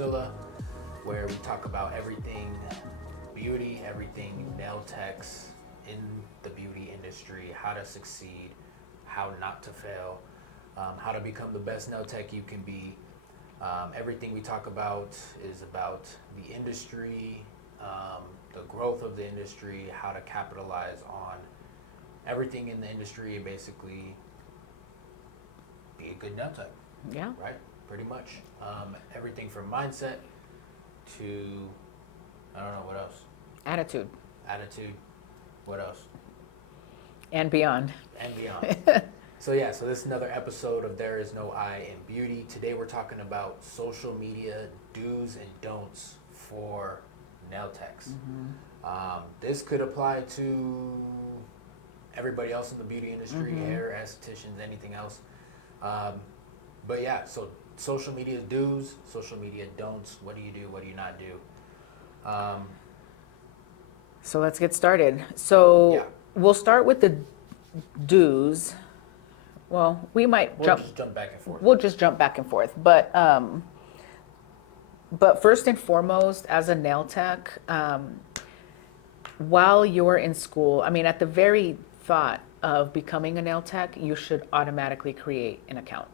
Priscilla, where we talk about everything beauty, everything nail techs in the beauty industry, how to succeed, how not to fail, how to become the best nail tech you can be. Everything we talk about is about the industry, the growth of the industry, how to capitalize on everything in the industry, and basically be a good nail tech. Yeah. Right? Pretty much. Everything from mindset to, I don't know, what else? Attitude. What else? And beyond. So this is another episode of There Is No I in Beauty. Today we're talking about social media do's and don'ts for nail techs. This could apply to everybody else in the beauty industry, hair, estheticians, anything else. But yeah, so social media do's, social media don'ts. What do you do? What do you not do? So let's get started. So we'll start with the do's. Well, we'll just jump back and forth. We'll just jump back and forth. But first and foremost, as a nail tech, while you're in school, I mean, at the very thought of becoming a nail tech, you should automatically create an account.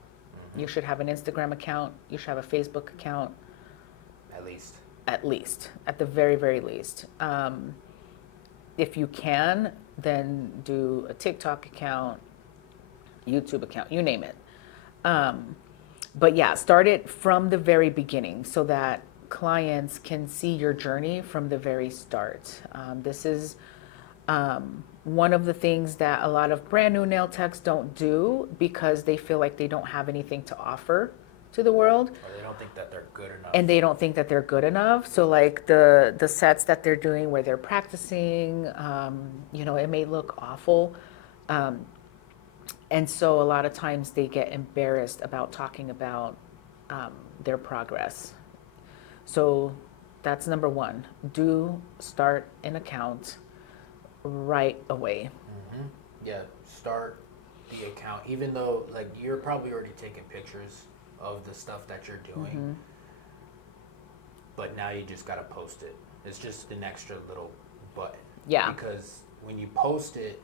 You should have an Instagram account. You should have a Facebook account. At least, at the very, very least. If you can, then do a TikTok account, YouTube account, you name it. But yeah, start it from the very beginning so that clients can see your journey from the very start. This is one of the things that a lot of brand new nail techs don't do because they feel like they don't have anything to offer to the world. Or they don't think that they're good enough. And they don't think that they're good enough. So like the sets that they're doing where they're practicing, it may look awful. And so a lot of times they get embarrassed about talking about their progress. So that's number one. Do start an account right away. Yeah, start the account. Even though like you're probably already taking pictures of the stuff that you're doing, but now you just gotta post it. It's just an extra little button. Yeah. Because when you post it,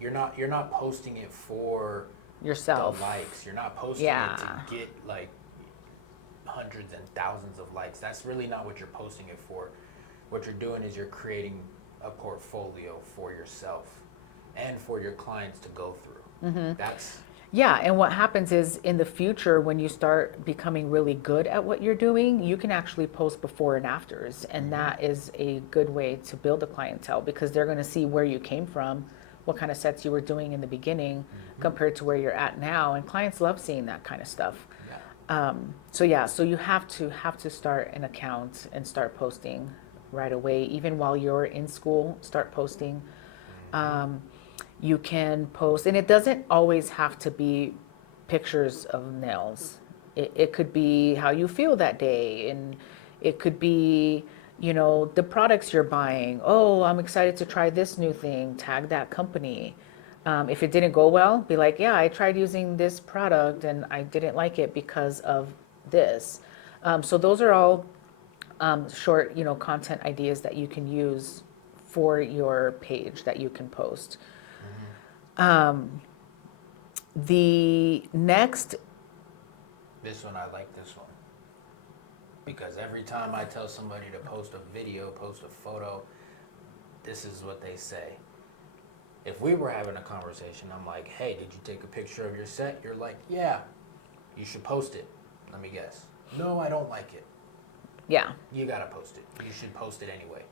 you're not posting it for yourself. The likes. You're not posting it to get like hundreds and thousands of likes. That's really not what you're posting it for. What you're doing is you're creating a portfolio for yourself and for your clients to go through. Yeah, and what happens is in the future when you start becoming really good at what you're doing, you can actually post before and afters, and that is a good way to build a clientele because they're going to see where you came from, what kind of sets you were doing in the beginning compared to where you're at now, and clients love seeing that kind of stuff. So you have to start an account and start posting right away. Even while you're in school, start posting. You can post, and it doesn't always have to be pictures of nails. It could be how you feel that day, and it could be, the products you're buying. Oh, I'm excited to try this new thing. Tag that company. If it didn't go well, be like, yeah, I tried using this product and I didn't like it because of this. So those are all short, content ideas that you can use for your page that you can post. The next. This one, I like this one. Because every time I tell somebody to post a video, post a photo, this is what they say. If we were having a conversation, I'm like, hey, did you take a picture of your set? You're like, yeah, you should post it. Let me guess. No, I don't like it. Yeah. You gotta post it. You should post it anyway.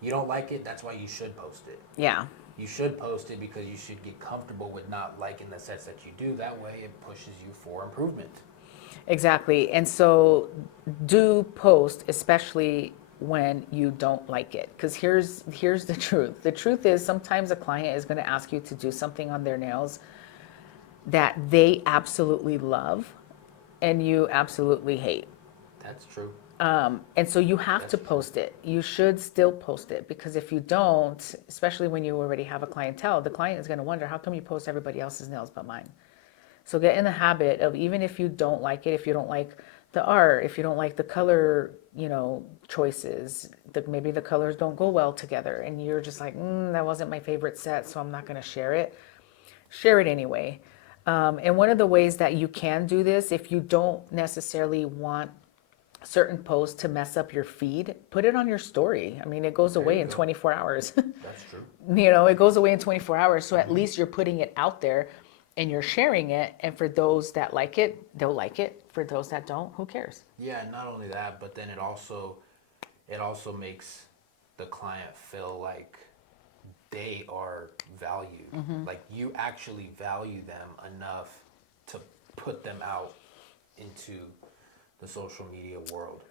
You don't like it, that's why you should post it. Yeah. You should post it because you should get comfortable with not liking the sets that you do. That way it pushes you for improvement. Exactly. And so do post, especially when you don't like it. Because here's the truth. The truth is sometimes a client is going to ask you to do something on their nails that they absolutely love and you absolutely hate. That's true. And so you have to post it. You should still post it because if you don't, especially when you already have a clientele, the client is going to wonder, how come you post everybody else's nails but mine? So get in the habit of, even if you don't like it, if you don't like the art, if you don't like the color, choices, that maybe the colors don't go well together, and you're just like, that wasn't my favorite set, so I'm not going to share it anyway. And one of the ways that you can do this, if you don't necessarily want certain posts to mess up your feed, put it on your story. I mean, it goes There away you in go. 24 hours. That's true. It goes away in 24 hours. So at least you're putting it out there and you're sharing it. And for those that like it, they'll like it. For those that don't, who cares? Yeah, not only that, but then it also makes the client feel like they are valued. Like you actually value them enough to put them out into the social media world.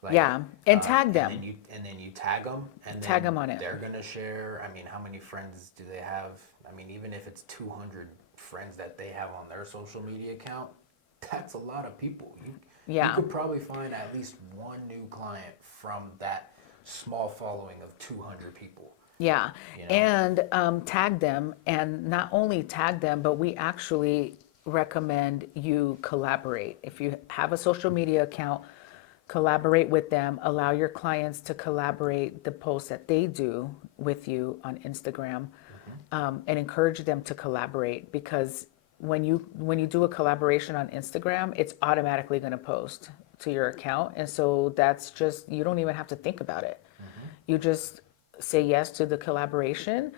Like, Yeah. And tag them. And then you tag them, and Tag then them on it. they're gonna share. I mean, how many friends do they have? I mean, even if it's 200 friends that they have on their social media account, that's a lot of people. You Yeah. could probably find at least one new client from that small following of 200 people. Yeah. You know? And tag them. And not only tag them, but we actually recommend you collaborate. If you have a social media account, collaborate with them, allow your clients to collaborate the posts that they do with you on Instagram, and encourage them to collaborate, because when you do a collaboration on Instagram, it's automatically going to post to your account. And so that's just, you don't even have to think about it. You just say yes to the collaboration.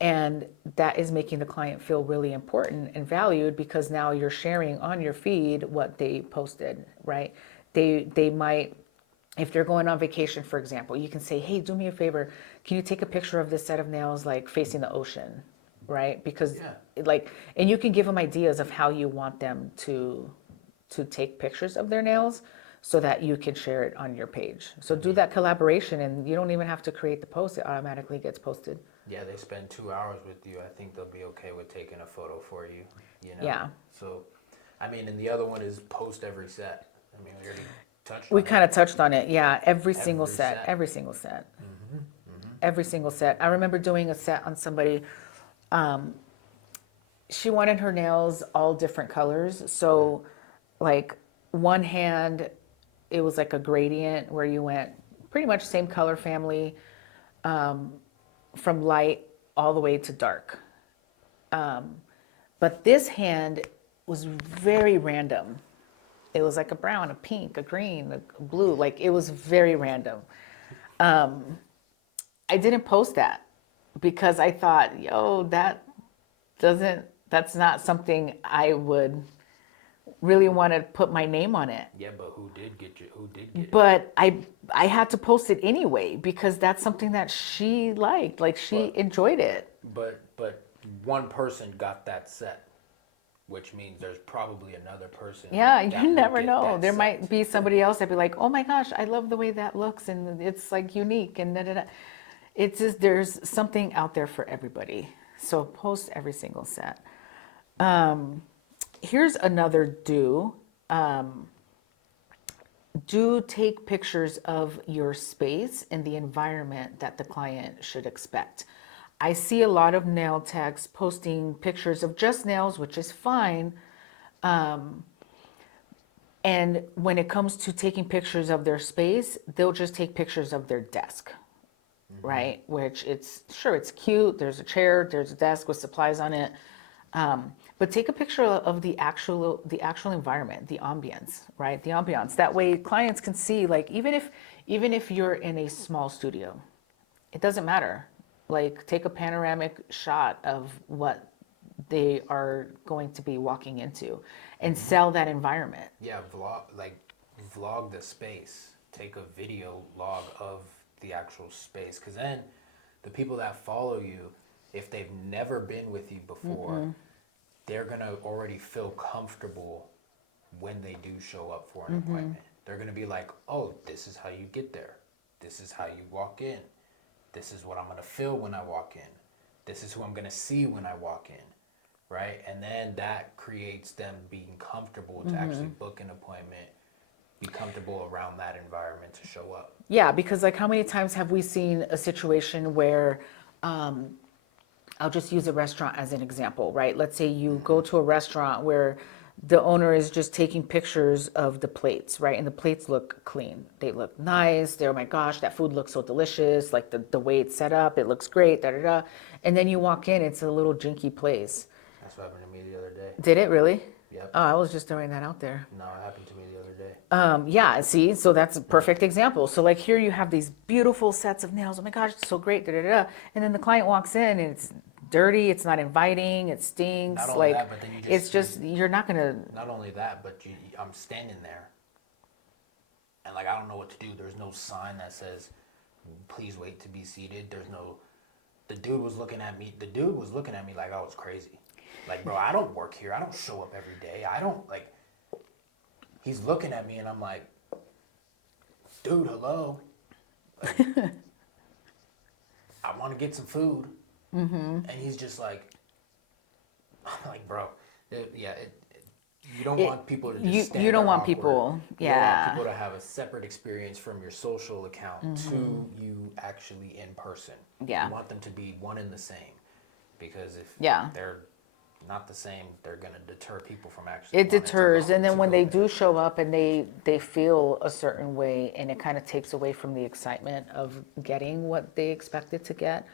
And that is making the client feel really important and valued, because now you're sharing on your feed what they posted, right? They might, if they're going on vacation, for example, you can say, hey, do me a favor. Can you take a picture of this set of nails, like facing the ocean, right? Because and you can give them ideas of how you want them to take pictures of their nails, so that you can share it on your page. So do that collaboration, and you don't even have to create the post. It automatically gets posted. Yeah, they spend 2 hours with you. I think they'll be okay with taking a photo for you. Yeah. So, I mean, and the other one is post every set. I mean, we already touched on We it. kind of touched on it. Yeah. Every single Every set. set. Every single set. Every single set. I remember doing a set on somebody. She wanted her nails all different colors. So, like, one hand, it was like a gradient where you went pretty much same color family, from light all the way to dark. But this hand was very random. It was like a brown, a pink, a green, a blue. Like, it was very random. I didn't post that because I thought, that's not something I would really want to put my name on it. Yeah, but who did get it? But I had to post it anyway, because that's something that she liked. Like, she enjoyed it. But one person got that set, which means there's probably anher person. Yeah, that you will never get know. that There set. might be somebody else that'd be like, "Oh my gosh, I love the way that looks, and it's like unique." And da, da, da. It's just, there's something out there for everybody. So post every single set. Here's another do. Do take pictures of your space and the environment that the client should expect. I see a lot of nail techs posting pictures of just nails, which is fine. And when it comes to taking pictures of their space, they'll just take pictures of their desk, right? Which it's cute. There's a chair, there's a desk with supplies on it. But take a picture of the actual environment, the ambience, right? The ambiance. That way clients can see, like, even if you're in a small studio, it doesn't matter. Like, take a panoramic shot of what they are going to be walking into and sell that environment. Yeah, vlog the space. Take a video log of the actual space, because then the people that follow you, if they've never been with you before, they're gonna already feel comfortable when they do show up for an appointment. They're gonna be like, oh, this is how you get there. This is how you walk in. This is what I'm gonna feel when I walk in. This is who I'm gonna see when I walk in, right? And then that creates them being comfortable to actually book an appointment, be comfortable around that environment to show up. Yeah, because, like, how many times have we seen a situation where I'll just use a restaurant as an example, right? Let's say you go to a restaurant where the owner is just taking pictures of the plates, right? And the plates look clean. They look nice. They're, oh my gosh, that food looks so delicious. Like the way it's set up, it looks great, da da da. And then you walk in, it's a little jinky place. That's what happened to me the other day. Did it really? Yep. Oh, I was just throwing that out there. No, it happened to me the other day. Yeah, see, so that's a perfect example. So like here you have these beautiful sets of nails. Oh my gosh, it's so great, da da da. And then the client walks in and it's dirty, it's not inviting, it stinks. Not only Like that, but then it's just you're not gonna. Not only that, but I'm standing there, and like I don't know what to do. There's no sign that says, "Please wait to be seated." There's no. The dude was looking at me. The dude was looking at me like I was crazy. Like, bro, I don't work here. I don't show up every day. I don't like. He's looking at me, and I'm like, dude, hello. Like, I want to get some food. And he's just like, I'm like, bro, you don't want people to just stand You don't there want awkward. people, You don't want yeah. people to have a separate experience from your social account to you actually in person. Yeah. You want them to be one and the same, because if Yeah. they're not the same, they're gonna deter people from actually. It wanting to deters, go- and then to when go they there. do show up and they feel a certain way, and it kind of takes away from the excitement of getting what they expected to get,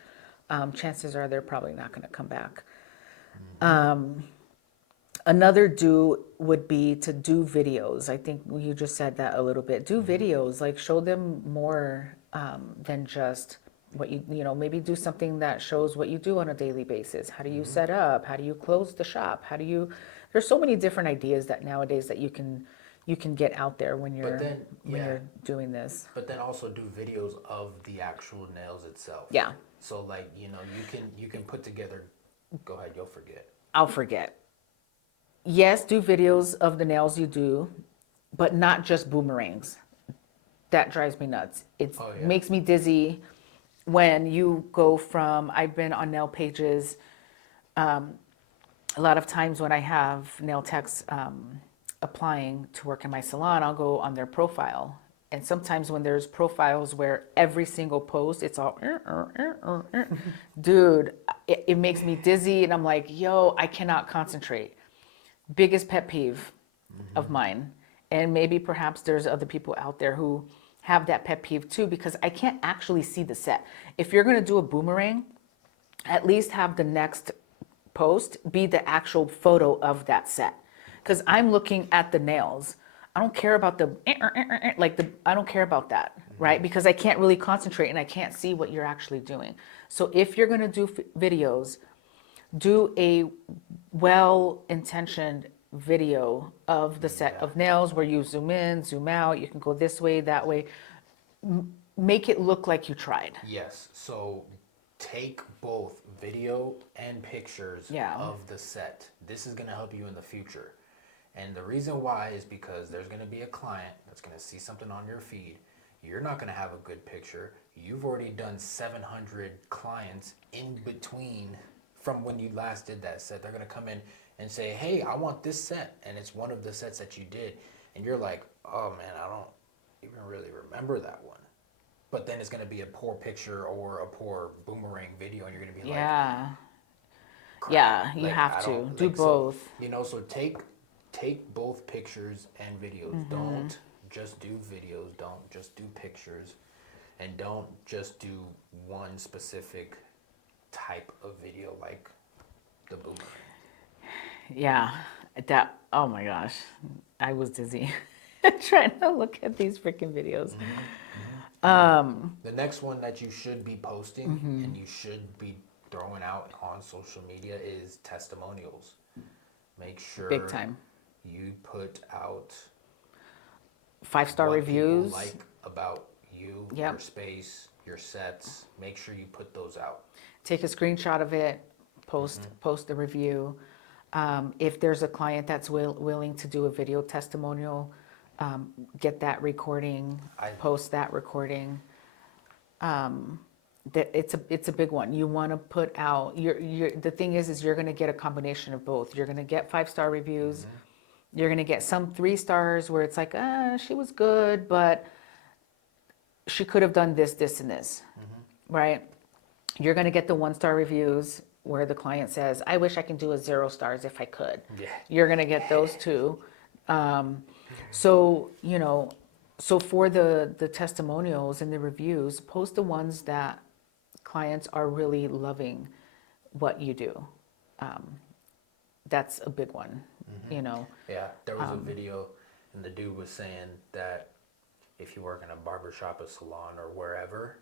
chances are they're probably not going to come back. Another do would be to do videos. I think you just said that a little bit. Do videos, like show them more than just what you know, maybe do something that shows what you do on a daily basis. How do you set up? How do you close the shop? How do you, there's so many different ideas that nowadays that you can get out there when you're then, when yeah. you're doing this. But then also do videos of the actual nails itself. Yeah. So like, you know, you can put together. Go ahead, you'll forget. I'll forget. Yes, do videos of the nails you do, but not just boomerangs. That drives me nuts. It Oh, yeah. makes me dizzy when you go from, I've been on nail pages, a lot of times when I have nail techs applying to work in my salon, I'll go on their profile. And sometimes when there's profiles where every single post, it's all, dude, it makes me dizzy. And I'm like, yo, I cannot concentrate. Biggest pet peeve of mine. And maybe perhaps there's other people out there who have that pet peeve too, because I can't actually see the set. If you're going to do a boomerang, at least have the next post be the actual photo of that set. Because I'm looking at the nails. I don't care about I don't care about that, right? Because I can't really concentrate and I can't see what you're actually doing. So if you're going to do videos, do a well-intentioned video of the set of nails where you zoom in, zoom out, you can go this way, that way. Make it look like you tried. Yes. So take both video and pictures Yeah. of the set. This is going to help you in the future. And the reason why is because there's going to be a client that's going to see something on your feed. You're not going to have a good picture. You've already done 700 clients in between from when you last did that set. They're going to come in and say, hey, I want this set. And it's one of the sets that you did. And you're like, oh man, I don't even really remember that one. But then it's going to be a poor picture or a poor boomerang video. And you're going to be like, Yeah. crap. Yeah, you Like, have I to don't- do like, so, both. you know, so take both pictures and videos. Don't just do videos. Don't just do pictures. And don't just do one specific type of video like the boomerang. Yeah, that, oh my gosh, I was dizzy trying to look at these freaking videos. The next one that you should be posting and you should be throwing out on social media is testimonials. Make sure Big time. you put out 5-star what reviews. people like about you, Yep. your space, your sets. Make sure you put those out. Take a screenshot of it, post the review. If there's a client that's willing to do a video testimonial, get that recording, post that recording. It's a big one. You want to put out the thing is you're going to get a combination of both. You're going to get 5-star reviews. You're going to get some 3 stars where it's like, she was good, but she could have done this, this, and this, right? You're going to get the 1-star reviews where the client says, I wish I can do a 0 stars if I could. Yeah. You're going to get those too. So, so for the testimonials and the reviews, post the ones that clients are really loving what you do. That's a big one, Yeah, there was a video, and the dude was saying that if you work in a barbershop, a salon, or wherever,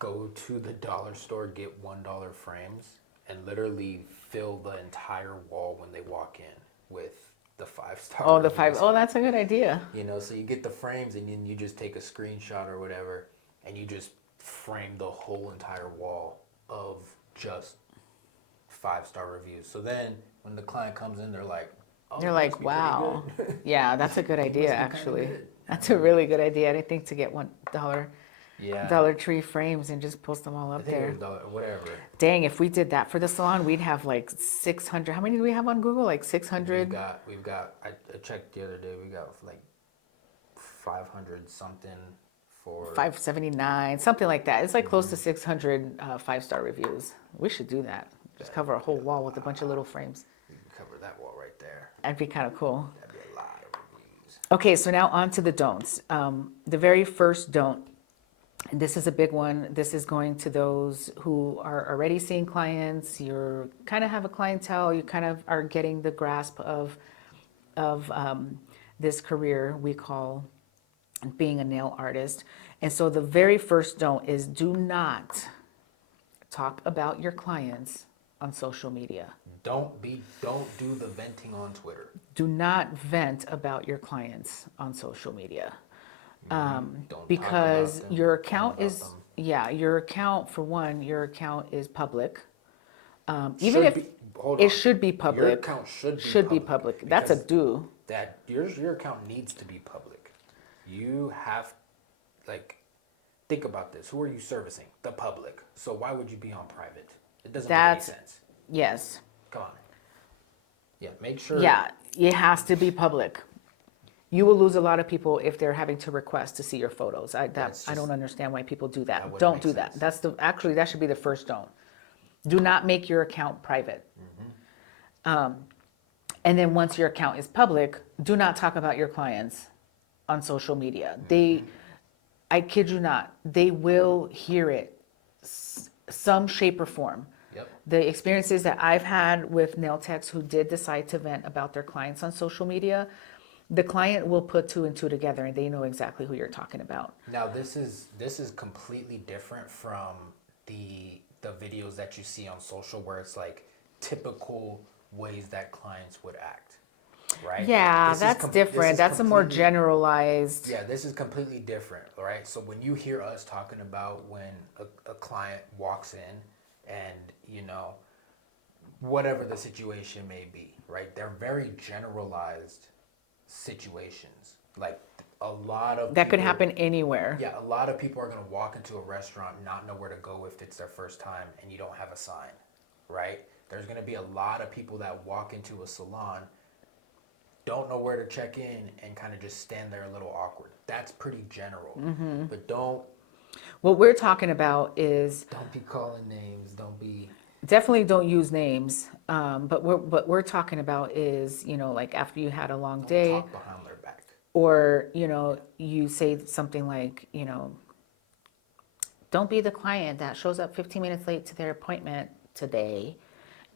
go to the dollar store, get $1 frames, and literally fill the entire wall when they walk in with the 5-star Oh, the reviews. 5. Oh, that's a good idea. So you get the frames, and then you just take a screenshot or whatever, and you just frame the whole entire wall of just 5-star reviews. So then when the client comes in, they're like, oh, They're you like, must be pretty wow. good. Yeah, that's a good You idea, must be kinda actually. good. That's a really good idea. I didn't think to get $1 Yeah. Dollar Tree frames and just post them all I up think there. it was dollar, whatever. Dang, if we did that for the salon, we'd have like 600. How many do we have on Google? Like 600? We've got, I checked the other day, we got like 500 something for. 579, something like that. It's like close to 600 5-star reviews. We should do that. Just cover a whole wall with a bunch of little frames. We can cover that wall right there. That'd be kind of cool. That'd be a lot of reviews. Okay, so now on to the don'ts. The very first don't, and this is a big one. This is going to those who are already seeing clients. You're kind of have a clientele. You kind of are getting the grasp of this career we call being a nail artist. And so the very first don't is do not talk about your clients on social media. Don't do the venting on Twitter. Do not vent about your clients on social media. Don't Because talk about them, your talk account about is, them. yeah, your account, for one, your account is public. Even Should if be- hold it on. should be public. Your account should be public. That's a because do. That your account needs to be public. You have, like, think about this. Who are you servicing? The public. So why would you be on private? It doesn't make any sense. Yes. Come on. Yeah, make sure. Yeah, it has to be public. You will lose a lot of people if they're having to request to see your photos. I don't understand why people do that. wouldn't Don't make do that. sense. That's actually that should be the first don't. Do not make your account private. And then once your account is public, do not talk about your clients on social media. I kid you not, they will hear it some shape or form. Yep. The experiences that I've had with nail techs who did decide to vent about their clients on social media, the client will put 2 and 2 together and they know exactly who you're talking about. Now this is completely different from the videos that you see on social where it's like typical ways that clients would act, right? Yeah, This is that's this different. is That's a more completely- generalized. Yeah, this is completely different, right? So when you hear us talking about when a client walks in and, whatever the situation may be, right? They're very generalized situations. Like a lot of That could people- happen anywhere. Yeah, a lot of people are going to walk into a restaurant and not know where to go if it's their first time and you don't have a sign, right? There's going to be a lot of people that walk into a salon, don't know where to check in, and kind of just stand there a little awkward. That's pretty general. But don't What we're talking about is be calling names. Don't be. definitely don't use names. But what we're talking about is, like after you had a long day, Talk behind their back. or, you say something like, don't be the client that shows up 15 minutes late to their appointment today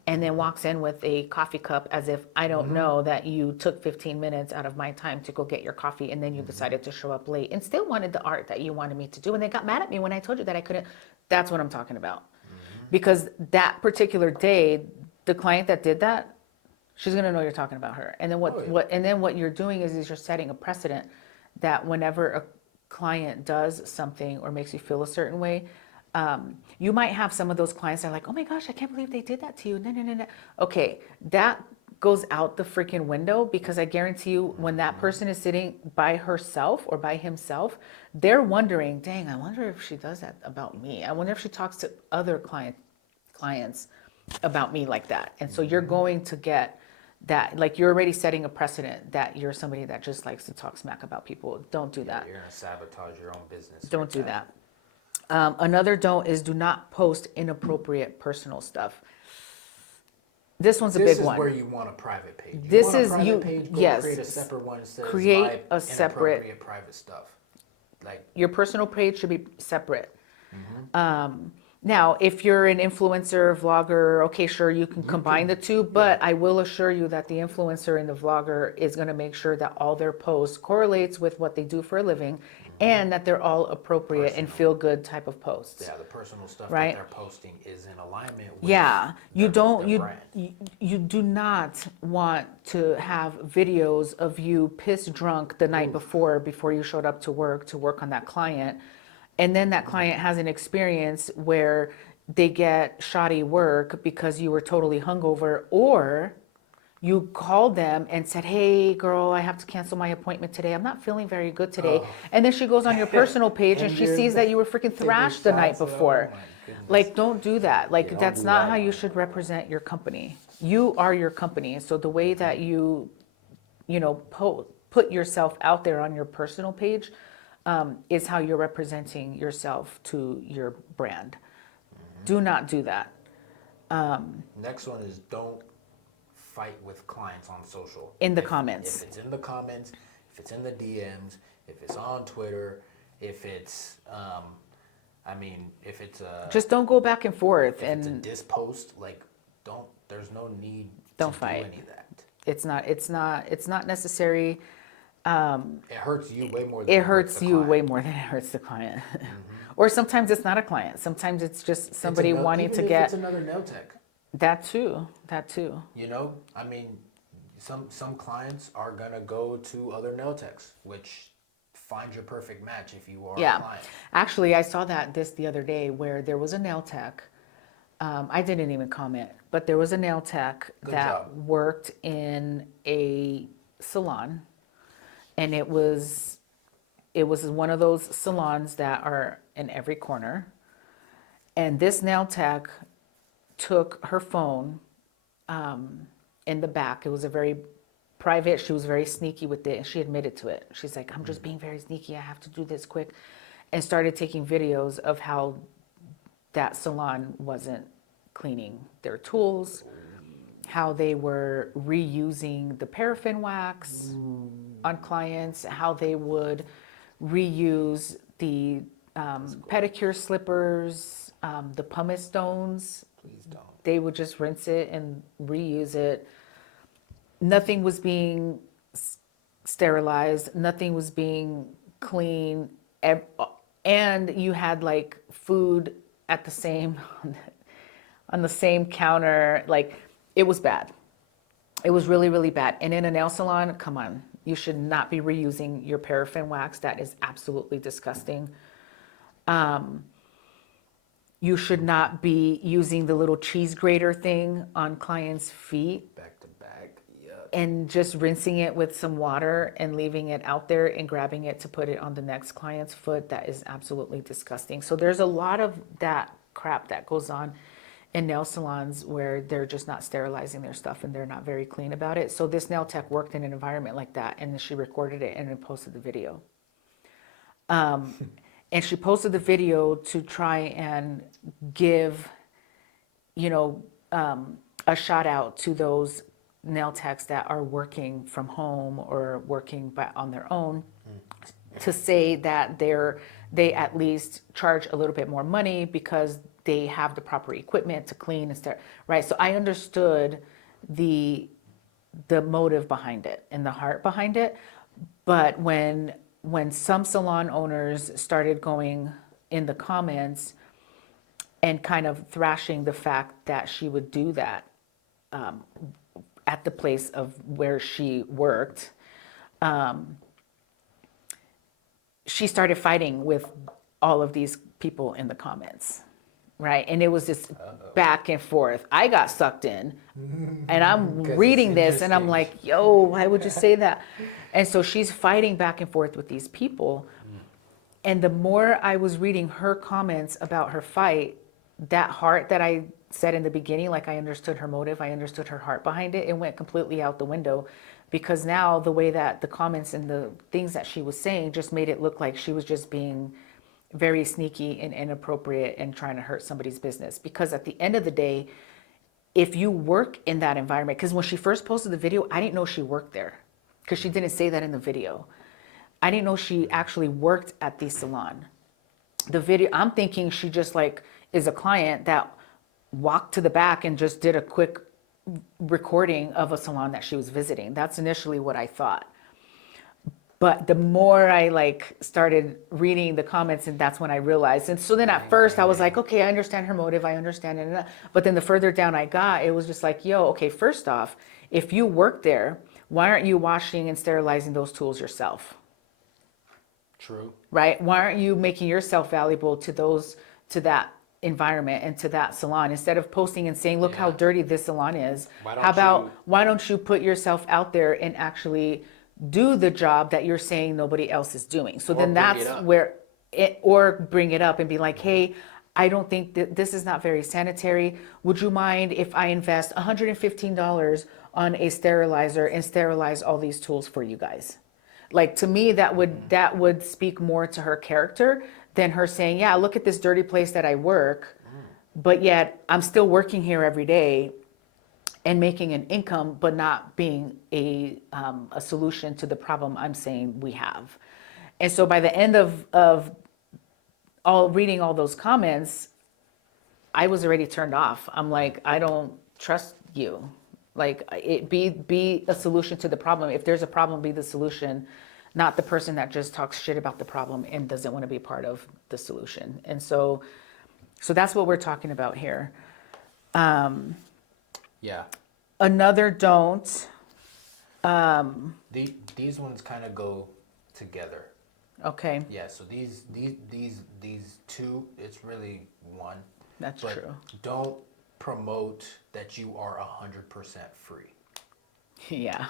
and then walks in with a coffee cup as if I don't know that you took 15 minutes out of my time to go get your coffee and then you decided to show up late and still wanted the art that you wanted me to do. And they got mad at me when I told you that I couldn't. That's what I'm talking about. Because that particular day, the client that did that, she's gonna know you're talking about her. And then what you're doing is you're setting a precedent that whenever a client does something or makes you feel a certain way, you might have some of those clients that are like, oh my gosh, I can't believe they did that to you. No. Okay, that goes out the freaking window, because I guarantee you when that person is sitting by herself or by himself, they're wondering, dang, I wonder if she does that about me. I wonder if she talks to other clients about me like that. And so you're going to get that, like you're already setting a precedent that you're somebody that just likes to talk smack about people. Don't do that. You're gonna sabotage your own business. Don't do that. Another don't is do not post inappropriate personal stuff. This one's a This big is one. where you want a private page. You This want a is private you. page, go Yes. create a separate one that says Create live a separate. inappropriate private stuff. Like Your personal page should be separate. Now, if you're an influencer, vlogger, okay, sure, you can combine the two, but I will assure you that the influencer and the vlogger is going to make sure that all their posts correlates with what they do for a living and that they're all appropriate and feel good type of posts. yeah, the personal stuff Right. that they're posting is in alignment with Yeah, you don't their brand. you do not want to have videos of you piss drunk the night before you showed up to work on that client, and then that client has an experience where they get shoddy work because you were totally hungover, or you called them and said, "Hey, girl, I have to cancel my appointment today. I'm not feeling very good today." And then she goes on your personal page and she sees that you were freaking thrashed the night before. Like, don't do that. Like, don't that's do not that, how you man. should represent your company. You are your company. So the way that you put yourself out there on your personal page is how you're representing yourself to your brand. Do not do that. Next one is don't fight with clients on social. In the comments. If it's in the comments, if it's in the DMs, if it's on Twitter, if it's, if it's a Just don't go back and forth. if it's a And diss post, like there's no need Don't to fight. do any of that. it's not necessary. It hurts you way more than It hurts the you client. way more than it hurts the client. Or sometimes it's not a client. Sometimes it's just somebody wanting even to if get it's another nail tech. that too. That too. You know, some clients are gonna go to other nail techs, which find your perfect match if you are a Yeah. client. Actually, I saw this the other day where there was a nail tech. I didn't even comment, but there was a nail tech Good that job. worked in a salon, and it was one of those salons that are in every corner. And this nail tech took her phone in the back. It was a very private. She was very sneaky with it, and she admitted to it. She's like, "I'm just being very sneaky. I have to do this quick," and started taking videos of how that salon wasn't cleaning their tools, how they were reusing the paraffin wax on clients, how they would reuse the pedicure slippers, the pumice stones. Please don't. They would just rinse it and reuse it. Nothing was being sterilized. Nothing was being clean. And you had like food at the same on the same counter. Like, it was bad. It was really, really bad. And in a nail salon, come on, you should not be reusing your paraffin wax. That is absolutely disgusting. You should not be using the little cheese grater thing on clients' feet Back to back. Yuck. and just rinsing it with some water and leaving it out there and grabbing it to put it on the next client's foot. That is absolutely disgusting. So there's a lot of that crap that goes on in nail salons where they're just not sterilizing their stuff and they're not very clean about it. So this nail tech worked in an environment like that, and then she recorded it and then posted the video. And she posted the video to try and give, a shout out to those nail techs that are working from home or working on their own, to say that they at least charge a little bit more money because they have the proper equipment to clean and start, right? So I understood the motive behind it and the heart behind it. But when some salon owners started going in the comments and kind of thrashing the fact that she would do that at the place of where she worked, she started fighting with all of these people in the comments, right? And it was this back and forth. I got sucked in, and I'm 'Cause reading it's this, and I'm interesting. like, yo, why would you say that? And so she's fighting back and forth with these people. And the more I was reading her comments about her fight, that heart that I said in the beginning, like I understood her motive, I understood her heart behind it, it went completely out the window. Because now the way that the comments and the things that she was saying just made it look like she was just being very sneaky and inappropriate and trying to hurt somebody's business. Because at the end of the day, if you work in that environment, because when she first posted the video, I didn't know she worked there because she didn't say that in the video. I didn't know she actually worked at the salon. The video, I'm thinking she just like is a client that walked to the back and just did a quick recording of a salon that she was visiting. That's initially what I thought. But the more I like started reading the comments, and that's when I realized. And so then at first I was like, okay, I understand her motive. I understand it. But then the further down I got, it was just like, yo, okay, first off, if you work there, why aren't you washing and sterilizing those tools yourself? True. Right? Why aren't you making yourself valuable to that environment and to that salon instead of posting and saying, look how dirty this salon is? Why don't you put yourself out there and actually do the job that you're saying nobody else is doing? So then that's where or bring it up and be like, hey, I don't think that this is not very sanitary. Would you mind if I invest $115 on a sterilizer and sterilize all these tools for you guys? Like, to me, that would speak more to her character than her saying, yeah, look at this dirty place that I work, but yet I'm still working here every day and making an income, but not being a solution to the problem I'm saying we have. And so by the end of reading all those comments, I was already turned off. I'm like, I don't trust you. Like, be a solution to the problem. If there's a problem, be the solution, not the person that just talks shit about the problem and doesn't want to be part of the solution. And so that's what we're talking about here. Yeah. Another don't. These ones kind of go together. Okay. Yeah. So these two, it's really one. That's true. Don't promote that you are 100% free. Yeah.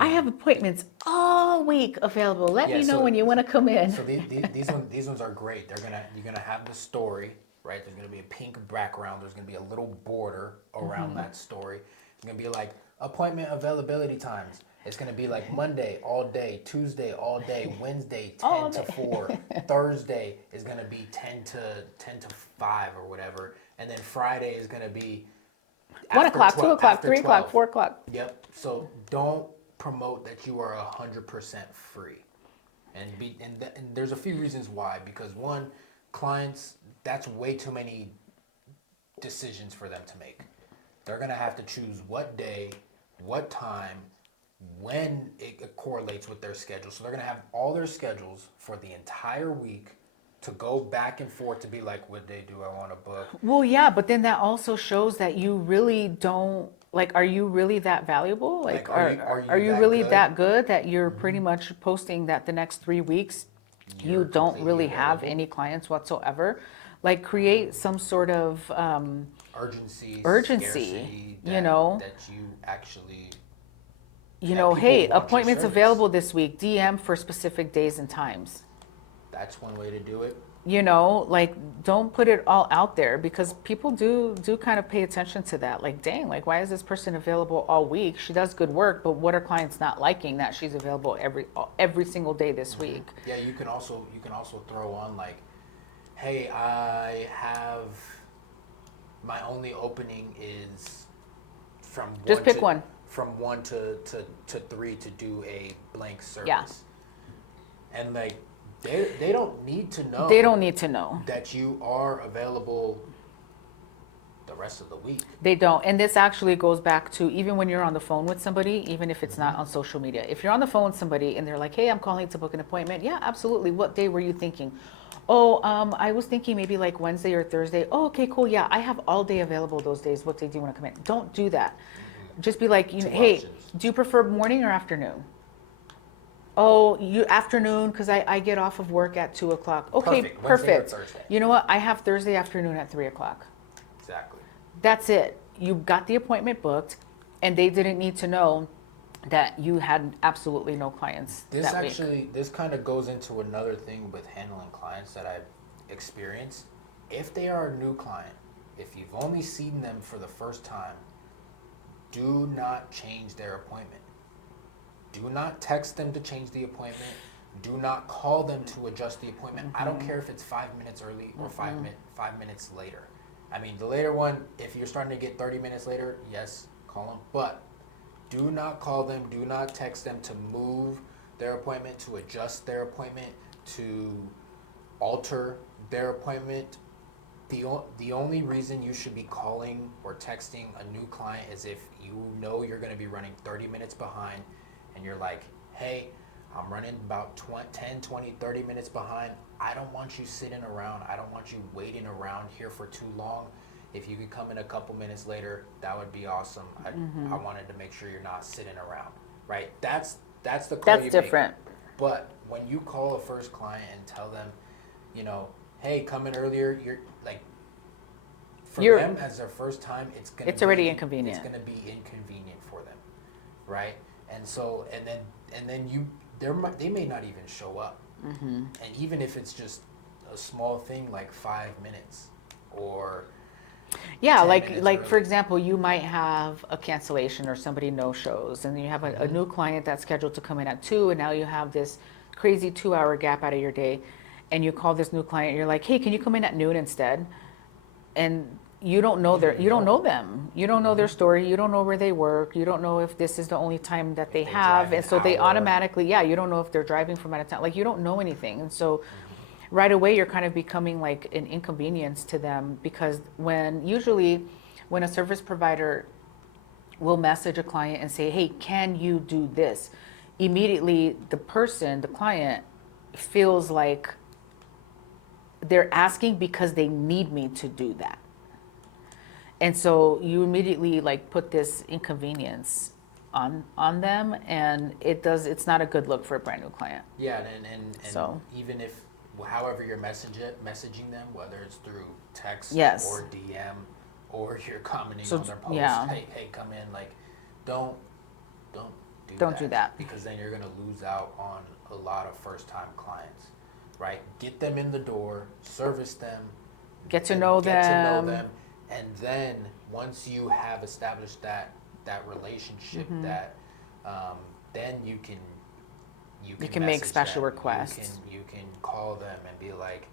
I have appointments all week available. Let me know when you want to come in. So these ones are great. You're gonna have the story, right? There's gonna be a pink background. There's gonna be a little border around that story. It's gonna be like appointment availability times. It's gonna be like Monday all day, Tuesday all day, Wednesday 10 to 4, Thursday is gonna be 10 to 5 or whatever, and then Friday is gonna be 1 o'clock, 2 o'clock, 3 o'clock, 4 o'clock. Yep. So don't promote that you are 100% free, and there's a few reasons why. Because one, clients, that's way too many decisions for them to make. They're gonna have to choose what day, what time, when it correlates with their schedule. So they're gonna have all their schedules for the entire week to go back and forth to be like, what day do I want to book? Well, yeah, but then that also shows that you really don't, like, are you really that valuable? Like, are you really that good that you're pretty much posting that the next 3 weeks you don't really have any clients whatsoever? Like, create some sort of urgency, scarcity, you know, that you actually, hey, appointments available this week, DM for specific days and times. That's one way to do it. Like, don't put it all out there, because people do kind of pay attention to that. Like, dang, like, why is this person available all week? She does good work, but what are clients not liking that she's available every single day this week? Yeah, you can also throw on like, hey, I have my only opening is from from 1 to 3 to do a blank service. Yeah. And like, they don't need to know. They don't need to know that you are available the rest of the week. They don't. And this actually goes back to even when you're on the phone with somebody, even if it's not on social media. If you're on the phone with somebody and they're like, hey, I'm calling to book an appointment. Yeah, absolutely. What day were you thinking? Oh, I was thinking maybe like Wednesday or Thursday. Oh, okay, cool. Yeah, I have all day available those days. What day do you want to come in? Don't do that. Just be like, hey, do you prefer morning or afternoon? Oh, you afternoon, because I get off of work at 2 o'clock. Okay, perfect. You know what? I have Thursday afternoon at 3 o'clock. Exactly. That's it. You got the appointment booked, and they didn't need to know that you had absolutely no clients that week. This kind of goes into another thing with handling clients that I've experienced. If they are a new client, if you've only seen them for the first time, do not change their appointment. Do not text them to change the appointment. Do not call them to adjust the appointment. I don't care if it's 5 minutes early or 5 minutes later. I mean, the later one, if you're starting to get 30 minutes later, yes, call them. But do not call them. Do not text them to move their appointment, to adjust their appointment, to alter their appointment. The only reason you should be calling or texting a new client is if you know you're going to be running 30 minutes behind and you're like, hey, I'm running about 10, 20, 30 minutes behind. I don't want you sitting around. I don't want you waiting around here for too long. If you could come in a couple minutes later, that would be awesome. I wanted to make sure you're not sitting around, right? That's the call That's you different. make. But when you call a first client and tell them, you know, hey, come in earlier, you're like, for them as their first time, it's already inconvenient. It's gonna be inconvenient for them, right? And so, and then they may not even show up. And even if it's just a small thing like 5 minutes or yeah, 10 like minutes like early. for example, you might have a cancellation or somebody no shows, and you have a new client that's scheduled to come in at 2, and now you have this crazy 2-hour gap out of your day, and you call this new client, you're like, hey, can you come in at noon instead? And you don't know them, you don't know their story, you don't know where they work, you don't know if this is the only time that they they have, drive and an so they hour. automatically, you don't know if they're driving from out of town, like you don't know anything, and so right away you're kind of becoming like an inconvenience to them, because usually when a service provider will message a client and say, hey, can you do this, immediately the client feels like they're asking because they need me to do that. And so you immediately like put this inconvenience on them, and it's not a good look for a brand new client. Yeah, and So. even if however you're messaging them, whether it's through text Yes. or DM or you're commenting So, on their post, yeah. hey, come in, like don't Don't do that. because then you're gonna lose out on a lot of first time clients, right? Get them in the door, service them, Get to and know get to know them. them, and then once you have established that relationship, that then you can make message special them. requests. You can call them and be like,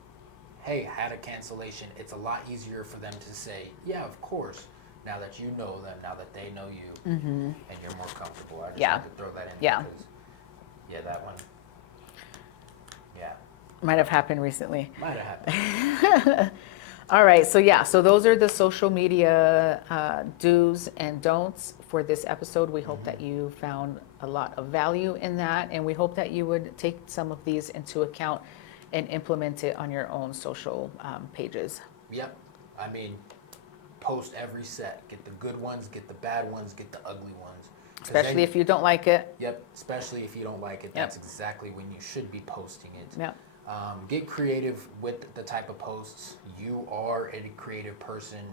hey, had a cancellation. It's a lot easier for them to say, yeah, of course, now that you know them, now that they know you, and you're more comfortable. I just had to throw that in Yeah. because, that one, Might have happened recently. might have happened. All right, so those are the social media do's and don'ts for this episode. We hope that you found a lot of value in that, and we hope that you would take some of these into account and implement it on your own social pages. Yep. I mean, post every set. Get the good ones, get the bad ones, get the ugly ones. Especially if you don't like it. Yep, especially if you don't like it. That's exactly when you should be posting it. Yep. Get creative with the type of posts. You are a creative person,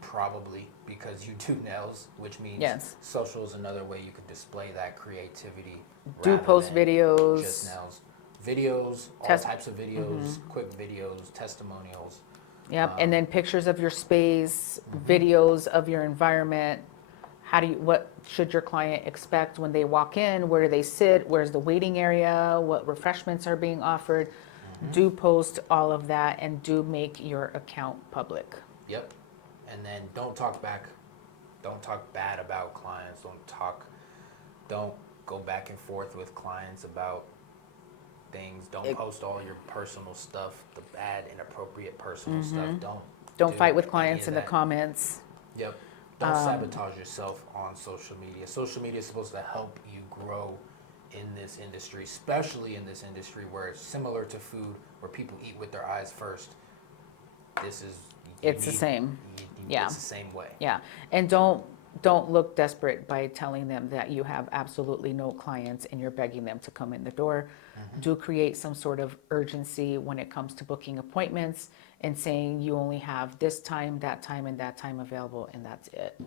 probably, because you do nails, which means social is another way you could display that creativity. Do post videos. Just nails. Videos, all types of videos, quick videos, testimonials. Yep, and then pictures of your space, videos of your environment. What should your client expect when they walk in? Where do they sit? Where's the waiting area? What refreshments are being offered? Do post all of that, and do make your account public. Yep. And then don't talk back. Don't talk bad about clients. Don't go back and forth with clients about things. Don't post all your personal stuff, the bad, inappropriate personal stuff. Don't fight with any clients of in the that. comments. Yep. Don't sabotage yourself on social media. Social media is supposed to help you grow in this industry, especially in this industry where it's similar to food, where people eat with their eyes first. It's the same. It's the same way. Yeah, and don't look desperate by telling them that you have absolutely no clients and you're begging them to come in the door. Do create some sort of urgency when it comes to booking appointments and saying you only have this time, and that time available, and that's it.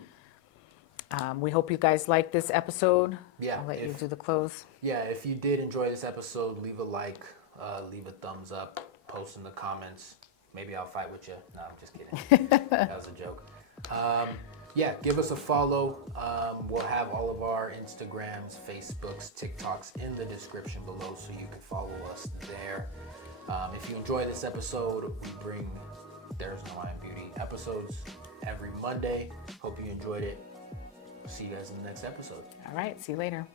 We hope you guys liked this episode. Yeah, I'll let you do the close. Yeah, if you did enjoy this episode, leave a like, leave a thumbs up, post in the comments. Maybe I'll fight with you. No, I'm just kidding. That was a joke. Give us a follow. We'll have all of our Instagrams, Facebooks, TikToks in the description below, so you can follow us there. If you enjoy this episode, we bring There's No I Am Beauty episodes every Monday. Hope you enjoyed it. See you guys in the next episode. All right. See you later.